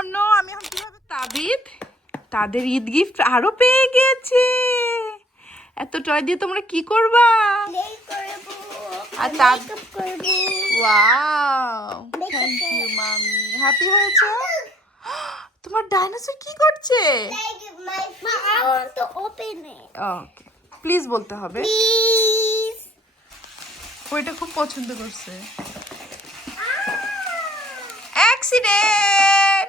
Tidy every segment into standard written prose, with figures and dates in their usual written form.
অন্য আমি এখন কিভাবে তাবিদ তাদের ঈদ গিফট আরো পেয়ে গেছে। এত টয় দিয়ে তোমরা কি করবা? আর মেকআপ করব। ওয়াও, থ্যাংক ইউ মামি। হ্যাপি হয়েছে? তোমার ডাইনোসর কি করছে? মা, I want to open it. Okay, please বলতে হবে। Please. ওইটা খুব পছন্দ করছে। অ্যাক্সিডেন্ট।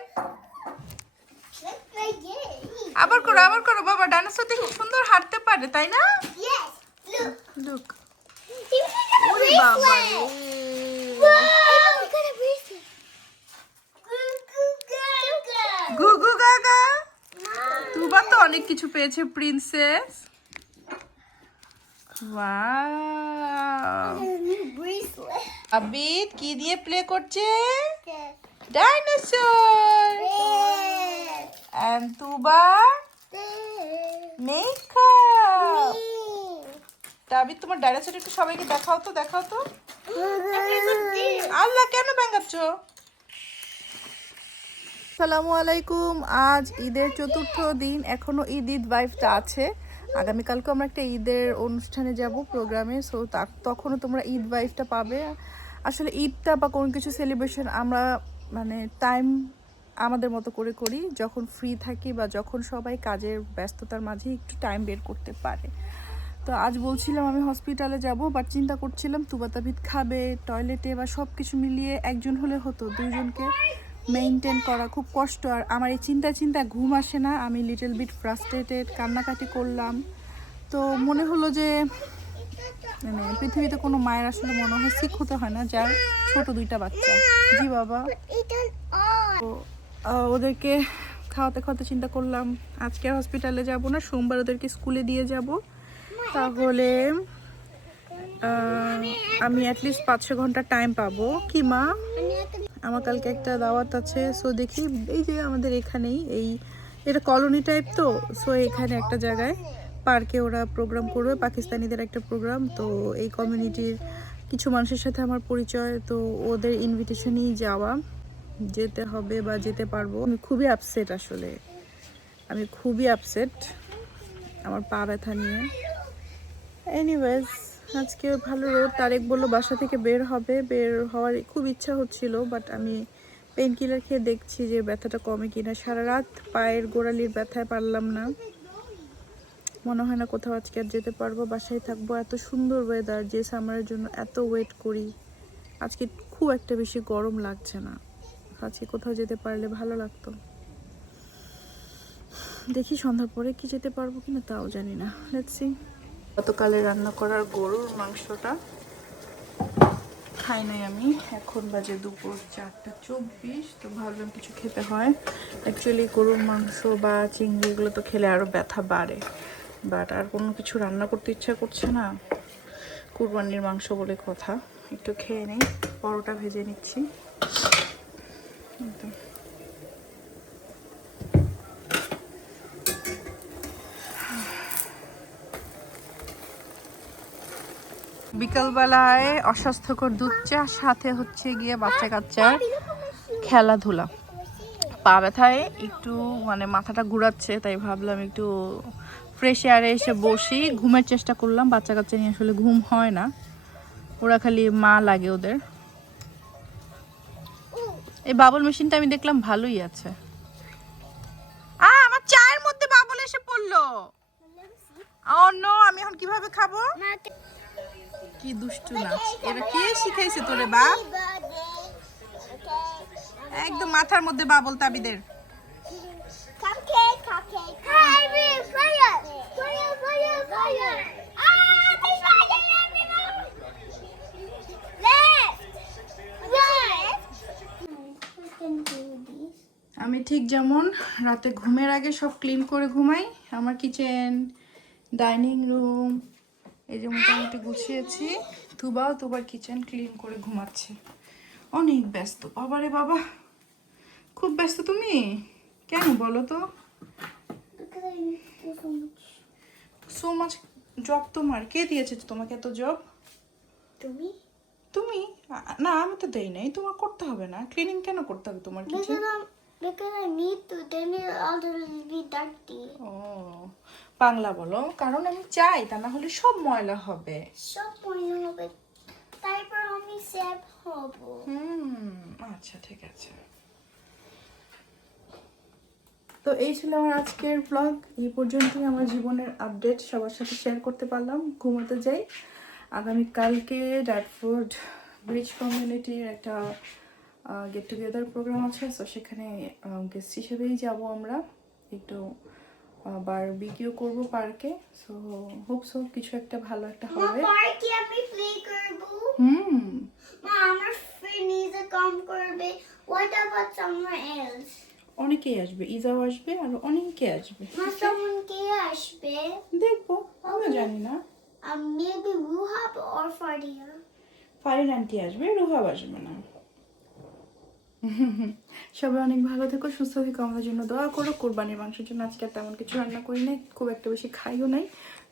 আবার করো বাবা। ডাইনোসর দেখি সুন্দর হাঁটতে পারে, তাই না? Yes. Look. Look, He got a ওরে বাবা রে। bracelet. Wow. He got a bracelet. Gaga. গুগু গাগা। Mom. তুবা তো অনেক কিছু পেয়েছে princess. Wow, A new bracelet. Abid কি দিয়ে প্লে করছে? Yes. Dinosaur. Yes. And Tuba Yes. Makeup. Me. Abid তোমার ডাইনোসর একটু সবাইকে দেখাও তো। Everybody. আল্লাহ, কেন ব্যাঙ্গাচ্ছ? আসসালামু আলাইকুম। আজ ঈদের চতুর্থ দিন, এখনো ঈদ ভাইবটা আছে। আগামীকালকে আমরা একটা ঈদের অনুষ্ঠানে যাব, প্রোগ্রামে। সো তখনও তোমরা ঈদ ভাইবটা পাবে। আসলে ঈদটা বা কোনো কিছু সেলিব্রেশন আমরা মানে টাইম আমাদের মতো করে করি, যখন ফ্রি থাকি বা যখন সবাই কাজের ব্যস্ততার মাঝে একটু টাইম বের করতে পারে। তো আজ বলছিলাম আমি হসপিটালে যাব, বাট চিন্তা করছিলাম তুবা তাবিদ খাবে, টয়লেটে বা সব কিছু মিলিয়ে একজন হলে হতো, দুইজনকে মেইনটেন করা খুব কষ্ট। আর আমার এই চিন্তা ঘুম আসে না, আমি লিটল বিট ফ্রাস্ট্রেটেড, কান্নাকাটি করলাম। তো মনে হলো যে মানে পৃথিবীতে কোনো মায়ের আসলে মনে হয় শিখ হতে হয় না যার ছোট দুইটা বাচ্চা। জি বাবা। It is on. তো ওদেরকে খাওয়াতে চিন্তা করলাম আজকে আর হসপিটালে যাব না, সোমবার ওদেরকে স্কুলে দিয়ে যাব। তাহলে আমি অ্যাটলিস্ট 5-6 ঘন্টা টাইম পাবো। কি মা? আমার কালকে একটা দাওয়াত আছে। সো দেখি, এই যে আমাদের এখানেই এটা কলোনি টাইপ, তো সো এখানে একটা জায়গায় পার্কে ওরা প্রোগ্রাম করবে, পাকিস্তানিদের একটা প্রোগ্রাম। তো এই কমিউনিটির কিছু মানুষের সাথে আমার পরিচয়, তো ওদের ইনভিটেশনেই যাওয়া, যেতে হবে বা যেতে পারবো। আমি খুবই আপসেট, আসলে আমি খুবই আপসেট আমার পা ব্যথা নিয়ে। এনিওয়েজ, আজকে ভালো রোদ। তারেক বললো বাসা থেকে বের হওয়ার খুব ইচ্ছা হচ্ছিল, বাট আমি পেন কিলার খেয়ে দেখছি যে ব্যথাটা কমে কিনা। সারা রাত পায়ের গোড়ালির ব্যথায় পারলাম না, মনে হয় না কোথাও আজকে আর যেতে পারবো, বাসায় থাকবো। এত সুন্দর ওয়েদার, যে সামারের জন্য এত ওয়েট করি, আজকে খুব একটা বেশি গরম লাগছে না। আজকে কোথাও যেতে পারলে ভালো লাগতো। দেখি সন্ধ্যার পরে কি যেতে পারবো কিনা তাও জানি না। Let's see. গতকালে রান্না করার গরুর মাংসটা খাই নাই আমি। এখন বাজে দুপুর 4:24। তো ভাবলাম কিছু খেতে হয়। অ্যাকচুয়ালি গরুর মাংস বা চিংড়ি এগুলো তো খেলে আরও ব্যথা বাড়ে, বাট আর কোনো কিছু রান্না করতে ইচ্ছা করছে না। কুরবানির মাংস বলে কথা, একটু খেয়ে নেই। পরোটা ভেজে নিচ্ছি। বিকালবেলায় অস্বাস্থ্যকর দুধ চা, সাথে হচ্ছে গিয়ে বাচ্চা কাচ্চার খেলাধুলা। পা ব্যথায় একটু মানে মাথাটা ঘুরাচ্ছে, তাই ভাবলাম একটু ফ্রেশ এয়ারে এসে বসি। ঘুমের চেষ্টা করলাম, বাচ্চা কাচ্চা নিয়ে আসলে ঘুম হয় না, ওরা খালি মা লাগে ওদের। এই বাবল মেশিনটা আমি দেখলাম ভালোই আছে। আমার চায়ের মধ্যে বাবল এসে পড়লো। নো, আমি এখন কিভাবে খাবো? কি দুষ্টু নাচ! এরা কে শিখাইছে তোরে বাপ? একদম মাথার মধ্যে bubble তাবিদের। Cupcake. Hey, fire! Fire! This fire! Left! Right! We can do this. আমি ঠিক যেমন রাতে ঘুমের আগে সব ক্লিন করে ঘুমাই, আমার কিচেন, ডাইনিং রুম এই যে মোটামুটি গুছিয়েছি। তুবার কিচেন ক্লিন করে ঘুমাচ্ছে। অনেক ব্যস্ত বাবারে বাবা, খুব ব্যস্ত তুমি। কেন বলো তো? Because I need to do so much. So much job তোমার? কে দিয়েছে তোমাকে এত জব? তুমি না, আমি তো দেই নাই। তোমার করতে হবে না। ক্লিনিং কেন করতে হবে তোমার kitchen? Because Because I need to, then it'll all be dirty. ও বাংলা বলো, কারণ আমি চাই তা না হলে সব ময়লা হবে। সব মনে হবে, তারপর আমি সেভ হব। আচ্ছা ঠিক আছে। তো এই ছিল আমার আজকের ব্লগ। এই পর্যন্তই আমার জীবনের আপডেট সবার সাথে শেয়ার করতে পারলাম। ঘুমোতে যাই। আগামীকালকে ডার্টফোর্ড ব্রিজ কমিউনিটির একটা গেট টুগেদার প্রোগ্রাম আছে, সো সেখানে গেস্ট হিসেবেই যাব আমরা। একটু বারবিকিউ করব পার্কে। সো হোপসো কিছু একটা ভালো একটা মা হবে। পার্কে আমি প্লে করব। মা আমার ফ্রেন্ড নিজে কাম করবে। What about somewhere else? অনেকেই আসবে, ইজাও আসবে আর অনেকে আসবে। মা সামন কে আসবে? দেখবো, আমি জানি না। Maybe Ruhab or Fadia. Farin aunty আসবে, রুহাব আসবে না। সবাই অনেক ভালো থেকো, সুস্থ থেকো, আমাদের জন্য দোয়া করো। কোরবানির মাংসের জন্য আজকে আর তেমন কিছু রান্না করি নাই, খুব একটা বেশি খাইও নাই,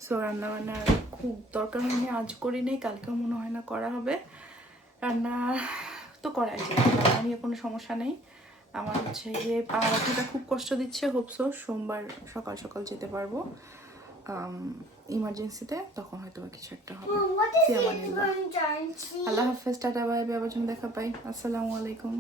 সো রান্না বান্নার খুব দরকার হয়নি, আজ করি নাই, কালকেও মনে হয় না করা হবে। রান্না তো করাই যায়, রান্না নিয়ে কোনো সমস্যা নেই। আমার হচ্ছে যে পা ব্যথাটা খুব কষ্ট দিচ্ছে, হোপসো সোমবার সকাল সকাল যেতে পারবো ইমার্জেন্সিতে, তখন হয়তো বা কিছু একটা হবে। Mom, what is fee আমানিল্লাহ। emergency? আল্লাহ হাফেজ, টাটা বাই বাই, আবার যখন দেখা পাই। আসসালামু আলাইকুম।